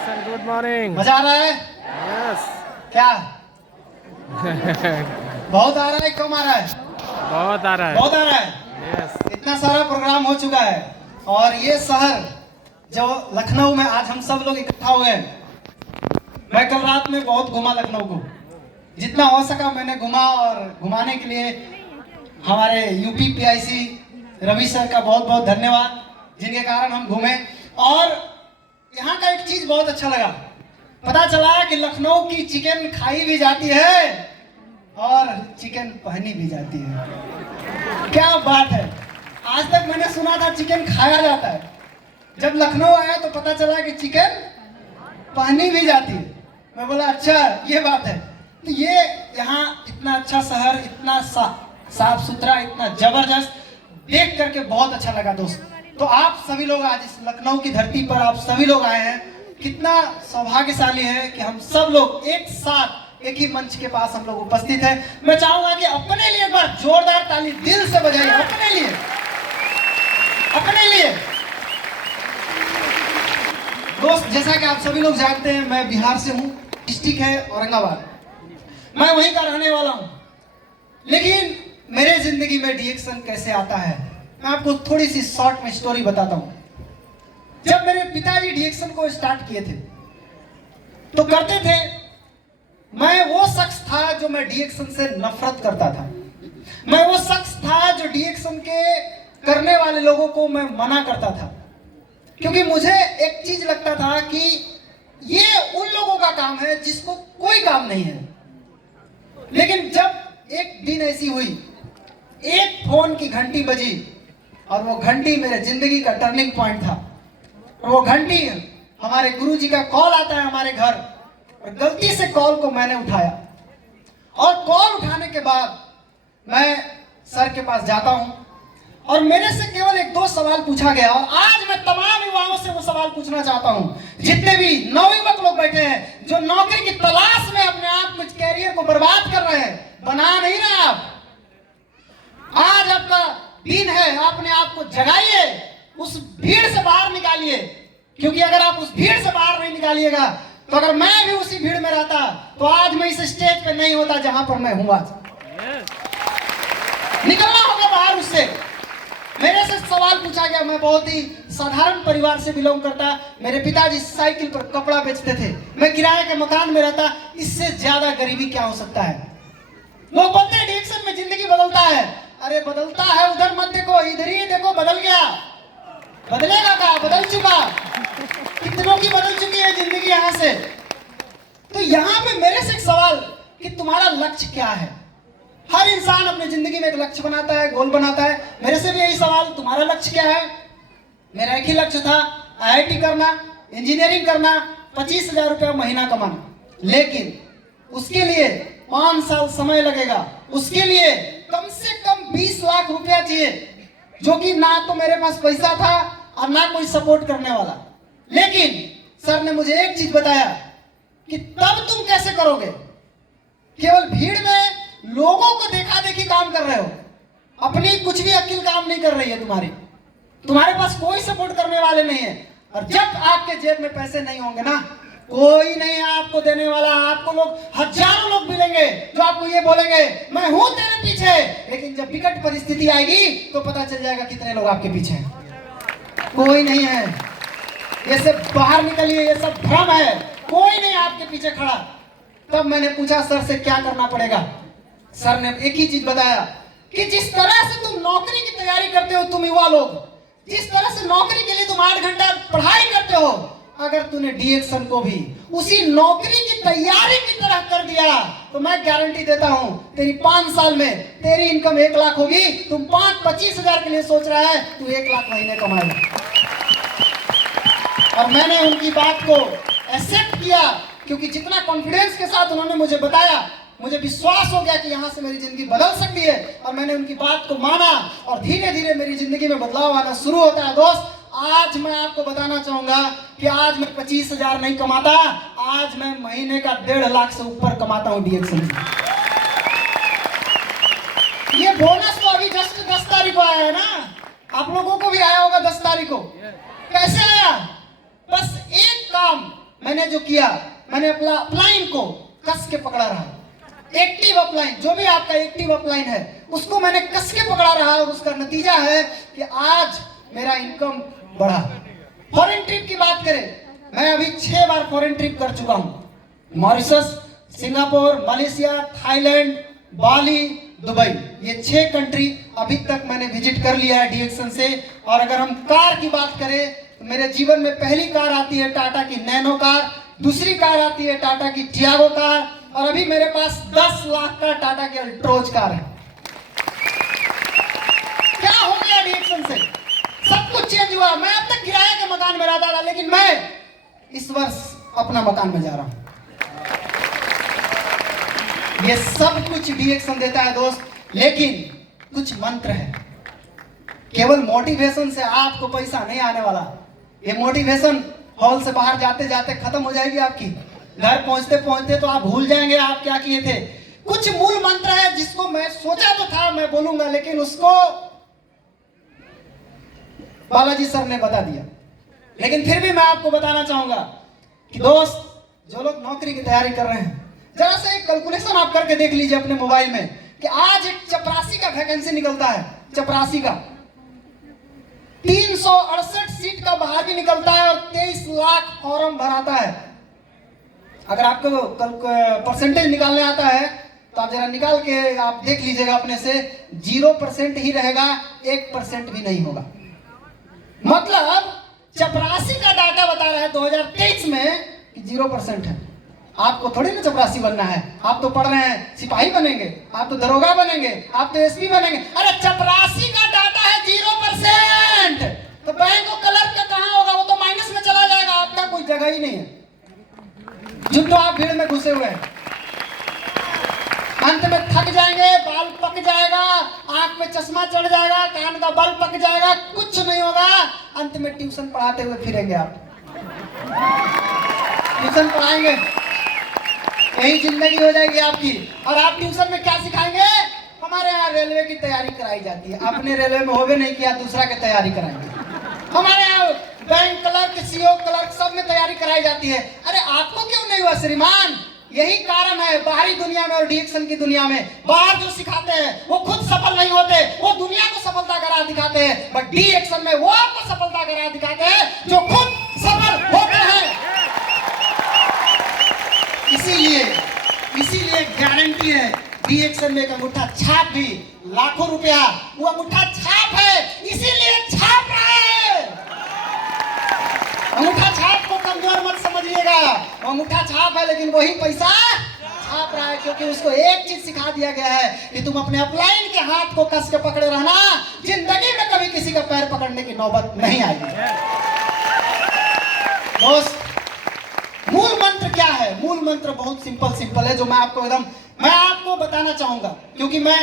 Good morning. मजा आ रहा है? यस। क्या बहुत आ रहा है, कम आ रहा है? बहुत आ रहा है। बहुत आ रहा है। यस। इतना सारा प्रोग्राम हो चुका है और ये शहर जो लखनऊ में आज हम सब लोग इकट्ठा हुए हैं। मैं कल रात में बहुत घुमा लखनऊ को, जितना हो सका मैंने घुमा, और घुमाने के लिए हमारे यूपी पीआईसी रवि सर का बहुत बहुत धन्यवाद, जिनके कारण हम घूमे। और यहाँ का एक चीज बहुत अच्छा लगा, पता चला कि लखनऊ की चिकन खाई भी जाती है और चिकन पहनी भी जाती है। क्या बात है, आज तक मैंने सुना था चिकन खाया जाता है, जब लखनऊ आया तो पता चला कि चिकन पहनी भी जाती है। मैं बोला अच्छा ये बात है। तो ये यहाँ इतना अच्छा शहर, इतना साफ सुथरा, इतना जबरदस्त देख करके बहुत अच्छा लगा दोस्त। तो आप सभी लोग आज इस लखनऊ की धरती पर आप सभी लोग आए हैं, कितना सौभाग्यशाली है कि हम सब लोग एक साथ एक ही मंच के पास हम लोग उपस्थित हैं। मैं चाहूंगा कि अपने लिए एक बार जोरदार ताली दिल से बजाइए, अपने लिए, अपने लिए। दोस्त जैसा कि आप सभी लोग जानते हैं, मैं बिहार से हूँ, डिस्ट्रिक्ट है औरंगाबाद, मैं वहीं का रहने वाला हूँ। लेकिन मेरे जिंदगी में डीएक्शन कैसे आता है, मैं आपको थोड़ी सी शॉर्ट में स्टोरी बताता हूँ। जब मेरे पिताजी डीएक्शन को स्टार्ट किए थे तो करते थे, मैं वो शख्स था जो मैं डीएक्शन से नफरत करता था। मैं वो शख्स था जो डीएक्शन के करने वाले लोगों को मैं मना करता था, क्योंकि मुझे एक चीज लगता था कि ये उन लोगों का काम है जिसको कोई काम नहीं है। लेकिन जब एक दिन ऐसी हुई, एक फोन की घंटी बजी और वो घंटी मेरे जिंदगी का टर्निंग पॉइंट था। और वो घंटी हमारे गुरुजी का कॉल आता है हमारे घर, और गलती से कॉल को मैंने उठाया, और कॉल उठाने के बाद मैं सर के पास जाता हूं और मेरे से केवल एक दो सवाल पूछा गया। और आज मैं तमाम युवाओं से वो सवाल पूछना चाहता हूं, जितने भी नवयुवक लोग बैठे हैं जो नौकरी की तलाश में अपने आप में कैरियर को बर्बाद कर रहे हैं, बना नहीं रहे आप। आज आपका दिन है, अपने आप को जगाइए, उस भीड़ से बाहर निकालिए, क्योंकि अगर आप उस भीड़ से बाहर नहीं निकालिएगा तो अगर मैं भी उसी भीड़ में रहता तो आज मैं इस स्टेज पे नहीं होता जहां पर मैं हूं आज। निकलना होगा बाहर उससे। मेरे से सवाल पूछा गया, मैं बहुत ही साधारण परिवार से बिलोंग करता, मेरे पिताजी साइकिल पर कपड़ा बेचते थे, मैं किराए के मकान में रहता, इससे ज्यादा गरीबी क्या हो सकता है। लोग बोलते हैं डीएक्शन में जिंदगी बदलता है, अरे बदलता है उधर मत देखो, इधर ही देखो, बदल गया। बदलेगा क्या, बदल चुका, कितनों की बदल चुकी है जिंदगी यहाँ से। तो यहाँ पे मेरे से एक सवाल कि तुम्हारा लक्ष्य क्या है। हर इंसान अपनी जिंदगी में एक लक्ष्य बनाता है, गोल बनाता है। मेरे से भी यही सवाल, तुम्हारा लक्ष्य क्या है। मेरा एक ही लक्ष्य था, आईआईटी करना, इंजीनियरिंग करना, 25,000 रुपया महीना कमाना। लेकिन उसके लिए 5 साल समय लगेगा, उसके लिए कम से कम 20 लाख रुपया चाहिए, जो कि ना तो मेरे पास पैसा था और ना कोई सपोर्ट करने वाला। लेकिन सर ने मुझे एक चीज बताया कि तब तुम कैसे करोगे, केवल भीड़ में लोगों को देखा देखी काम कर रहे हो, अपनी कुछ भी अक्ल काम नहीं कर रही है तुम्हारी, तुम्हारे पास कोई सपोर्ट करने वाले नहीं है। और जब आपके जेब में पैसे नहीं होंगे ना, कोई नहीं है आपको देने वाला। आपको लोग, हजारों लोग मिलेंगे जो आपको ये बोलेंगे मैं हूं तेरे पीछे, लेकिन जब विकट परिस्थिति आएगी तो पता चल जाएगा कितने लोग आपके पीछे हैं। कोई नहीं है, ये सब बाहर निकलिए, ये सब भ्रम है, कोई नहीं आपके पीछे खड़ा। तब मैंने पूछा सर से क्या करना पड़ेगा। सर ने एक ही चीज बताया कि जिस तरह से तुम नौकरी की तैयारी करते हो, तुम युवा लोग जिस तरह से नौकरी के लिए तुम 8 घंटा पढ़ाई करते हो, अगर तूने डीएक्शन को भी उसी नौकरी की तैयारी की तरह कर दिया तो मैं गारंटी देता हूं तेरी 5 साल में तेरी इनकम 1 लाख होगी। तुम 25,000 के लिए सोच रहा है, तू 1 लाख महीने कमाएगा। और मैंने उनकी बात को एक्सेप्ट किया, क्योंकि जितना कॉन्फिडेंस के साथ उन्होंने मुझे बताया, मुझे विश्वास हो गया कि यहाँ से मेरी जिंदगी बदल सकती है। और मैंने उनकी बात को माना और धीरे धीरे मेरी जिंदगी में बदलाव आना शुरू होता है। दोस्त आज मैं आपको बताना चाहूंगा कि आज मैं 25,000 नहीं कमाता, आज मैं महीने का 1.5 लाख से ऊपर कमाता हूँ डीएक्शन में। ये बोनस तो अभी जस्ट 10 तारीख को आया है ना, आप लोगों को भी आया होगा 10 तारीख को। कैसे आया, बस एक काम मैंने जो किया, मैंने अपना अपलाइन को कस के पकड़ा रहा। एक्टिव अपलाइन, जो भी आपका एक्टिव अपलाइन है उसको मैंने कस के पकड़ा रहा और उसका नतीजा है कि आज मेरा इनकम बढ़ा। फॉरेन ट्रिप की बात करें, मैं अभी 6 बार फॉरेन ट्रिप कर चुका हूं। मॉरिशस, सिंगापुर, मलेशिया, थाईलैंड, बाली, दुबई, ये 6 कंट्री अभी तक मैंने विजिट कर लिया है डीएक्सन से। और अगर हम कार की बात करें तो मेरे जीवन में पहली कार आती है टाटा की नैनो कार, दूसरी कार आती है टाटा की टियागो कार, और अभी मेरे पास 10 लाख का टाटा की अल्ट्रोज कार है। क्या हो गया डीएक्सन से? सब कुछ चेंज हुआ। मैं अब तक किराए के मकान में रहता था, लेकिन मैं इस वर्ष अपना मकान में जा रहा हूं। ये सब कुछ डीएक्सन देता है दोस्त, लेकिन कुछ मंत्र है। केवल मोटिवेशन से आपको पैसा नहीं आने वाला। ये मोटिवेशन हॉल से बाहर जाते जाते खत्म हो जाएगी आपकी। घर पहुंचते पहुंचते तो आप भूल जाएंगे आप क्या किए थे। कुछ मूल मंत्र है जिसको मैं सोचा तो था मैं बोलूंगा, लेकिन उसको बालाजी सर ने बता दिया। लेकिन फिर भी मैं आपको बताना चाहूंगा कि दोस्त, जो लोग नौकरी की तैयारी कर रहे हैं, जरा से एक कैलकुलेशन आप करके देख लीजिए अपने मोबाइल में कि आज एक चपरासी का वैकेंसी निकलता है। चपरासी का 368 सीट का बाहर भी निकलता है और 23 लाख फॉर्म भराता है। अगर आपको परसेंटेज निकालने आता है तो आप जरा निकाल के आप देख लीजिएगा अपने से, 0% ही रहेगा, 1% भी नहीं होगा। मतलब चपरासी का डाटा बता रहा है 2023 में कि 0% है। आपको थोड़ी ना चपरासी बनना है, आप तो पढ़ रहे हैं सिपाही बनेंगे, आप तो दरोगा बनेंगे, आप तो एसपी बनेंगे। अरे चपरासी का डाटा है 0%, तो बैंक को क्लर्क का कहां होगा? वो तो माइनस में चला जाएगा, आपका कोई जगह ही नहीं है। जुट्टो आप भीड़ में घुसे हुए हैं, अंत में थक जाएंगे, बाल पक जाएगा, आंख में चश्मा चढ़ जाएगा, कान का बल पक जाएगा, कुछ नहीं होगा। अंत में ट्यूशन पढ़ाते हुए फिरेंगे आप। ट्यूशन पढ़ाएंगे, यही जिंदगी हो जाएगी आपकी। और आप ट्यूशन में क्या सिखाएंगे? हमारे यहाँ रेलवे की तैयारी कराई जाती है। आपने रेलवे में होवे नहीं किया, दूसरा की तैयारी कराएंगे। हमारे यहाँ बैंक क्लर्क, सीओ क्लर्क सब में तैयारी कराई जाती है। अरे आपको क्यों नहीं हुआ श्रीमान? यही कारण है बाहरी दुनिया में और डीएक्सन की दुनिया में बाहर जो सिखाते हैं वो खुद सफल नहीं होते, वो दुनिया को सफलता करा दिखाते हैं। बट डीएक्सन में वो आपको सफलता करा दिखाते हैं जो खुद सफल होते हैं। इसीलिए गारंटी है डीएक्सन में एक अंगूठा छाप भी लाखों रुपया, वो अंगूठा छाप है, इसीलिए छाप रहा है। अंगूठा छाप को कमजोर मत समझिएगा, अंगूठा छाप है लेकिन वही पैसा छाप रहा है, क्योंकि उसको एक चीज सिखा दिया गया है कि तुम अपने अपलाइन के हाथ को कस के पकड़े रहना, जिंदगी में कभी किसी का पैर पकड़ने की नौबत नहीं आएगी। दोस्त, मूल मंत्र क्या है? मूल मंत्र बहुत सिंपल है, जो मैं आपको बताना चाहूंगा। क्योंकि मैं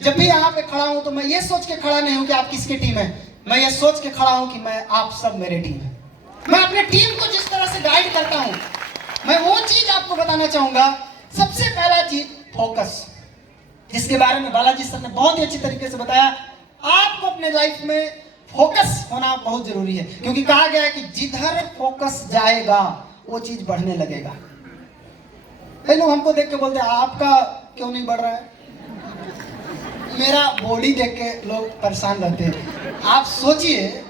जब भी यहाँ पे खड़ा हूं तो मैं ये सोच के खड़ा नहीं हूं कि आप किसकी टीम है, मैं ये सोच के खड़ा हूं कि मैं आप सब मेरे टीम है। मैं अपने टीम को जिस तरह से गाइड करता हूं, मैं वो चीज आपको बताना चाहूंगा। सबसे पहला चीज फोकस, जिसके बारे में बालाजी सर ने बहुत ही अच्छी तरीके से बताया। आपको अपने लाइफ में फोकस होना बहुत जरूरी है, क्योंकि कहा गया है कि जिधर फोकस जाएगा वो चीज बढ़ने लगेगा। कई लोग हमको देख के बोलते हैं आपका क्यों नहीं बढ़ रहा है? मेरा बॉडी देख के लोग परेशान रहते हैं। आप सोचिए,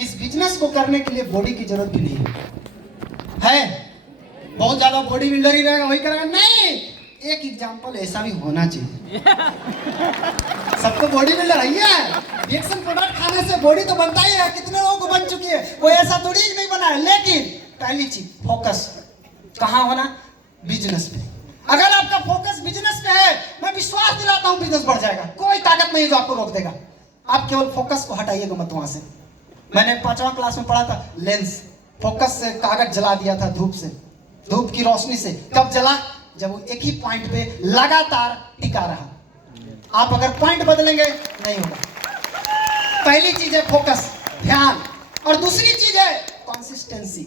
इस बिजनेस को करने के लिए बॉडी की जरूरत भी नहीं है। बहुत ज्यादा बॉडी बिल्डर ही रहेगा वही करेगा, नहीं। एक एग्जांपल ऐसा भी होना चाहिए। सबको बॉडी बिल्डर है, डीएक्सन प्रोडक्ट खाने से बॉडी तो बनता ही है, कितने लोगों को बन चुकी है, कोई ऐसा थोड़ी नहीं बना है। लेकिन पहली चीज फोकस कहाँ होना? बिजनेस पे। अगर आपका फोकस बिजनेस पे है, मैं विश्वास दिलाता हूं बिजनेस बढ़ जाएगा। कोई ताकत नहीं जो आपको रोक देगा। आप केवल फोकस को हटाइएगा मत वहां से। मैंने 5वां क्लास में पढ़ा था, लेंस फोकस से कागज जला दिया था धूप से, धूप की रोशनी से। कब जला? जब वो एक ही पॉइंट पे लगातार टिका रहा। आप अगर पॉइंट बदलेंगे नहीं होगा। पहली चीज है फोकस, ध्यान। और दूसरी चीज है कंसिस्टेंसी।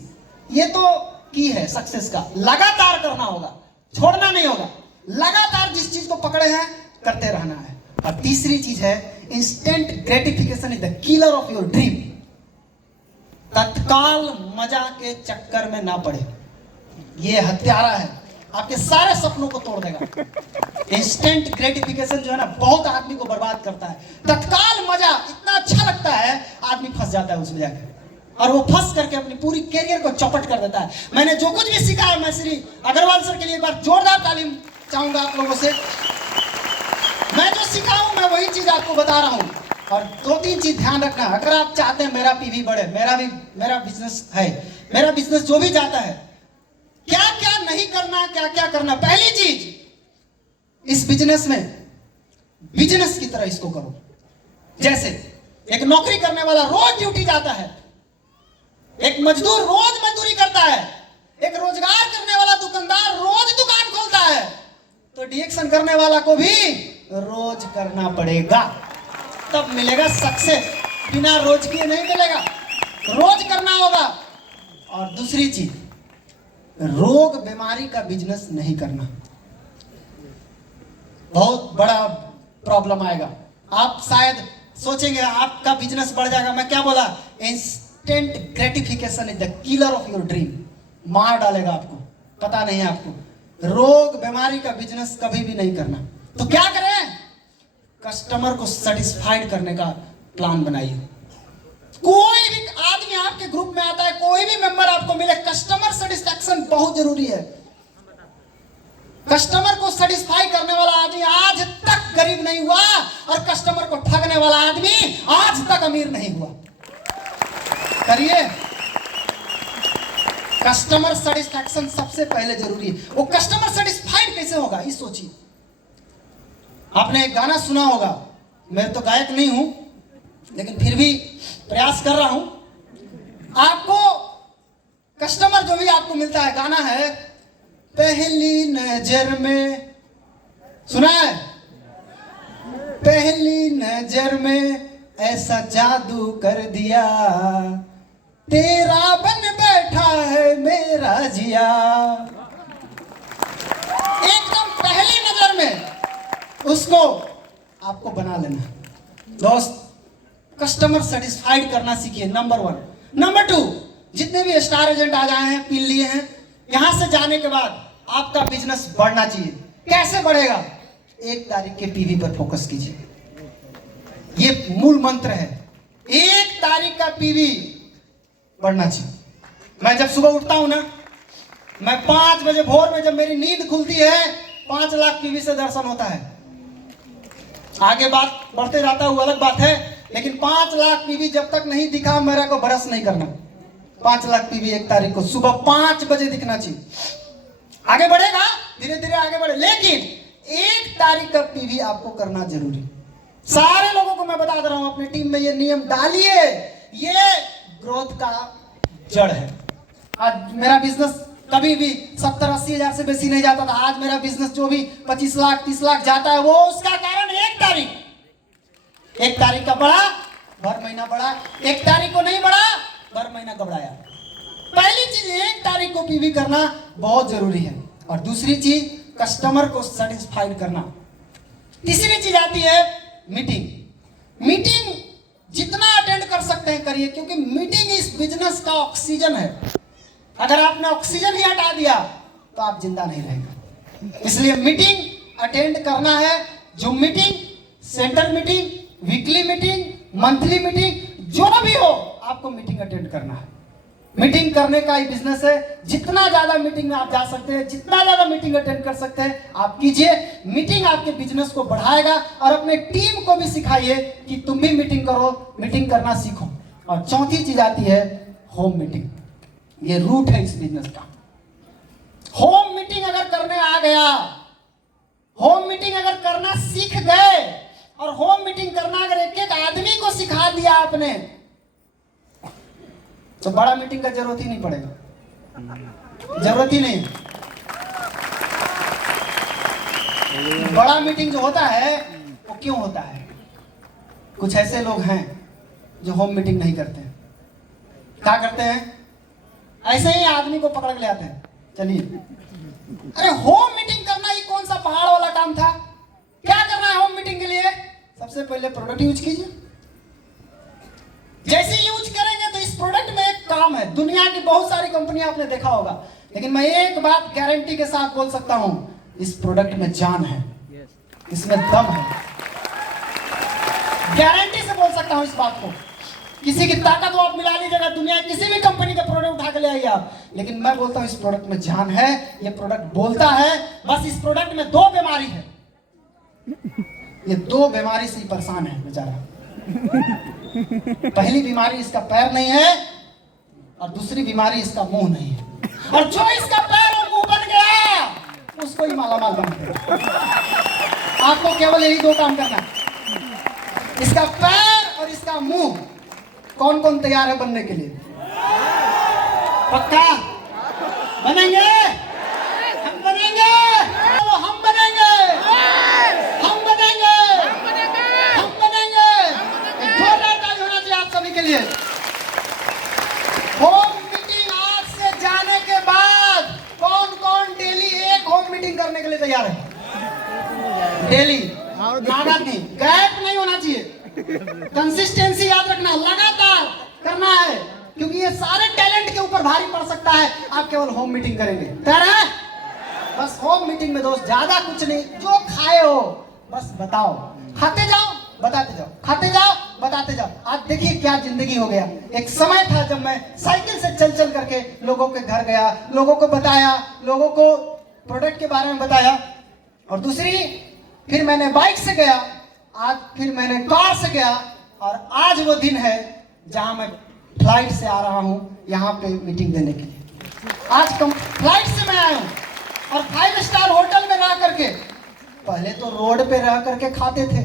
ये तो की है सक्सेस का, लगातार करना होगा, छोड़ना नहीं होगा। लगातार जिस चीज को पकड़े हैं करते रहना है। और तीसरी चीज है instant gratification is the killer of your dream. तत्काल मजा के चक्कर में ना पड़े। ये हत्यारा है, आपके सारे सपनों को तोड़ देगा। इंस्टेंट ग्रेटिफिकेशन जो है ना, बहुत आदमी को बर्बाद करता है। तत्काल मजा इतना अच्छा लगता है, आदमी फंस जाता है उसमें जाकर, और वो फंस करके अपनी पूरी कैरियर को चौपट कर देता है। मैंने जो कुछ भी सीखा है, मैं श्री अग्रवाल सर के लिए एक बार जोरदार तालीम चाहूंगा आप लोगों से। मैं जो सीखा हूं, मैं वही चीज आपको बता रहा हूं। और 2-3 चीज ध्यान रखना, अगर आप चाहते हैं मेरा पीवी बढ़े, मेरा बिजनेस है, मेरा बिजनेस जो भी जाता है, क्या क्या नहीं करना, क्या क्या करना। पहली चीज, इस बिजनेस में बिजनेस की तरह इसको करो। जैसे एक नौकरी करने वाला रोज ड्यूटी जाता है, एक मजदूर रोज मजदूरी करता है, एक रोजगार करने वाला दुकानदार रोज दुकान खोलता है, तो डिएक्शन करने वाला को भी रोज करना पड़ेगा, तब मिलेगा सक्सेस। बिना रोज किए नहीं मिलेगा, रोज करना होगा। और दूसरी चीज, रोग बीमारी का बिजनेस नहीं करना, बहुत बड़ा प्रॉब्लम आएगा। आप शायद सोचेंगे आपका बिजनेस बढ़ जाएगा, मैं क्या बोला, instant gratification is the killer of your dream, मार डालेगा आपको, पता नहीं है आपको। रोग बीमारी का बिजनेस कभी भी नहीं करना। तो क्या करें, कस्टमर को सेटिस्फाइड करने का प्लान बनाइए। कोई भी आदमी आपके ग्रुप में आता है, कोई भी मेंबर आपको मिले, कस्टमर सेटिस्फैक्शन बहुत जरूरी है। कस्टमर को सेटिस्फाई करने वाला आदमी आज तक गरीब नहीं हुआ, और कस्टमर को ठगने वाला आदमी आज तक अमीर नहीं हुआ। करिए, कस्टमर सेटिस्फैक्शन सबसे पहले जरूरी है। वो कस्टमर सेटिस्फाइड कैसे होगा, इस सोचिए। आपने एक गाना सुना होगा, मैं तो गायक नहीं हूं, लेकिन फिर भी प्रयास कर रहा हूं। आपको कस्टमर जो भी आपको मिलता है, गाना है पहली नजर में, सुना है? पहली नजर में ऐसा जादू कर दिया, तेरा बन बैठा है मेरा जिया। एकदम पहली नजर में उसको आपको बना लेना। दोस्त, कस्टमर सेटिस्फाइड करना सीखिए, नंबर 1। नंबर 2, जितने भी स्टार एजेंट आ जाए हैं, पीन लिए हैं, यहां से जाने के बाद आपका बिजनेस बढ़ना चाहिए। कैसे बढ़ेगा? 1 तारीख के पीवी पर फोकस कीजिए, ये मूल मंत्र है। 1 तारीख का पीवी बढ़ना चाहिए। मैं जब सुबह उठता हूं ना, मैं 5 बजे भोर में, जब मेरी नींद खुलती है, 5 लाख पीवी से दर्शन होता है। आगे बात बढ़ते रहता है, वो अलग बात है, लेकिन 5 लाख पीवी जब तक नहीं दिखा, मेरा को ब्रश नहीं करना। 5 लाख पीवी 1 तारीख को सुबह 5 बजे दिखना चाहिए। आगे बढ़ेगा, धीरे धीरे आगे बढ़े, लेकिन 1 तारीख का पीवी आपको करना जरूरी। सारे लोगों को मैं बता दे रहा हूं, अपनी टीम में ये नियम डालिए, ये ग्रोथ का जड़ है। आज मेरा बिजनेस कभी भी 70-80 हजार से बेसी नहीं जाता था। आज मेरा बिजनेस जो भी 25 लाख 30 लाख जाता है, वो उसका कारण 1 तारीख। 1 तारीख का बढ़ा, भर महीना बढ़ा। 1 तारीख को नहीं बढ़ा, भर महीना घबराया। पहली चीज, 1 तारीख को पीवी करना बहुत जरूरी है। और दूसरी चीज, कस्टमर को सेटिस्फाइड करना। तीसरी चीज आती है मीटिंग। मीटिंग जितना अटेंड कर सकते हैं करिए, क्योंकि मीटिंग इस बिजनेस का ऑक्सीजन है। अगर आपने ऑक्सीजन ही हटा दिया तो आप जिंदा नहीं रहेंगे। इसलिए मीटिंग अटेंड करना है। जो meeting, centre meeting, weekly meeting, monthly meeting, जो भी हो, आपको मीटिंग अटेंड करना है। मीटिंग करने का ही बिजनेस है। जितना ज्यादा मीटिंग में आप जा सकते हैं, जितना ज्यादा मीटिंग अटेंड कर सकते हैं, आप कीजिए। मीटिंग आपके बिजनेस को बढ़ाएगा। और अपने टीम को भी सिखाइए कि तुम भी मीटिंग करो, मीटिंग करना सीखो। और चौथी चीज आती है होम मीटिंग। ये रूट है इस बिजनेस का। होम मीटिंग अगर करने आ गया, होम मीटिंग अगर करना सीख गए, और होम मीटिंग करना अगर एक आदमी को सिखा दिया आपने, तो बड़ा मीटिंग का जरूरत ही नहीं पड़ेगा। जरूरत ही नहीं। बड़ा मीटिंग जो होता है वो क्यों होता है? कुछ ऐसे लोग हैं जो होम मीटिंग नहीं करते। क्या करते हैं? ऐसे ही आदमी को पकड़ के ले आते हैं, चलिए। अरे होम मीटिंग करना ही कौन सा पहाड़ वाला काम था? क्या करना है होम मीटिंग के लिए? सबसे पहले प्रोडक्ट यूज कीजिए। जैसे यूज करेंगे तो इस प्रोडक्ट में एक काम है। दुनिया की बहुत सारी कंपनियां आपने देखा होगा, लेकिन मैं एक बात गारंटी के साथ बोल सकता हूं, इस प्रोडक्ट में जान है, इसमें दम है। गारंटी से बोल सकता हूं इस बात को। किसी की ताकत वो आप मिला लीजिएगा, दुनिया किसी भी कंपनी का प्रोडक्ट उठा के ले आइए आप, लेकिन मैं बोलता हूं इस प्रोडक्ट में जान है। ये प्रोडक्ट बोलता है। बस इस प्रोडक्ट में 2 बीमारी है, ये 2 बीमारी से ही परेशान है बेचारा। पहली बीमारी इसका पैर नहीं है, और दूसरी बीमारी इसका मुंह नहीं है। और जो इसका पैर और मुंह बन गया उसको ही मालामाल बन गया। आपको केवल यही 2 काम करना है, इसका पैर और इसका मुंह। कौन कौन तैयार है बनने के लिए? पक्का बनेंगे? हम बनेंगे, हम बनेंगे, हम बनेंगे, हम बनेंगे। एक जोरदार ताली होना चाहिए आप सभी के लिए। होम मीटिंग आज से जाने के बाद कौन कौन डेली एक होम मीटिंग करने के लिए तैयार है? डेली, लागत नहीं, गैप नहीं होना चाहिए। कंसिस्टेंसी याद रखना, लगातार करना है, क्योंकि ये सारे टैलेंट के ऊपर भारी पड़ सकता है। आप केवल होम मीटिंग करेंगे, तैयार है? बस होम मीटिंग में दोस्त ज्यादा कुछ नहीं, जो खाए हो बस बताओ, खाते जाओ बताते जाओ, खाते जाओ बताते जाओ। आज देखिए क्या जिंदगी हो गया। एक समय था जब मैं साइकिल से चल चल करके लोगों के घर गया, लोगों को बताया, लोगों को प्रोडक्ट के बारे में बताया, और दूसरी फिर मैंने बाइक से गया, आज फिर मैंने कार से गया, और आज वो दिन है जहां मैं फ्लाइट से आ रहा हूं यहां पे मीटिंग देने के लिए। आज फ्लाइट से मैं आया हूं, और 5 स्टार होटल में रह करके, पहले तो रोड पे रह करके खाते थे,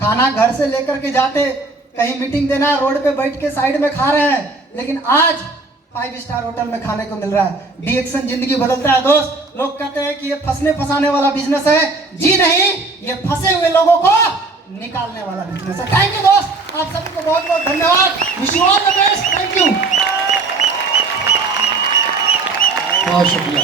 खाना घर से लेकर के जाते, कहीं मीटिंग देना रोड पे बैठ के साइड में खा रहे हैं, लेकिन आज 5 स्टार होटल में खाने को मिल रहा है। डिएक्शन जिंदगी बदलता है दोस्त। लोग कहते हैं कि ये फंसने फंसाने वाला बिजनेस है, जी नहीं, ये फंसे हुए लोगों को निकालने वाला बिजनेस है। थैंक यू दोस्त, आप सभी को बहुत बहुत धन्यवाद। Wish you all the best. Thank you. बहुत शुक्रिया।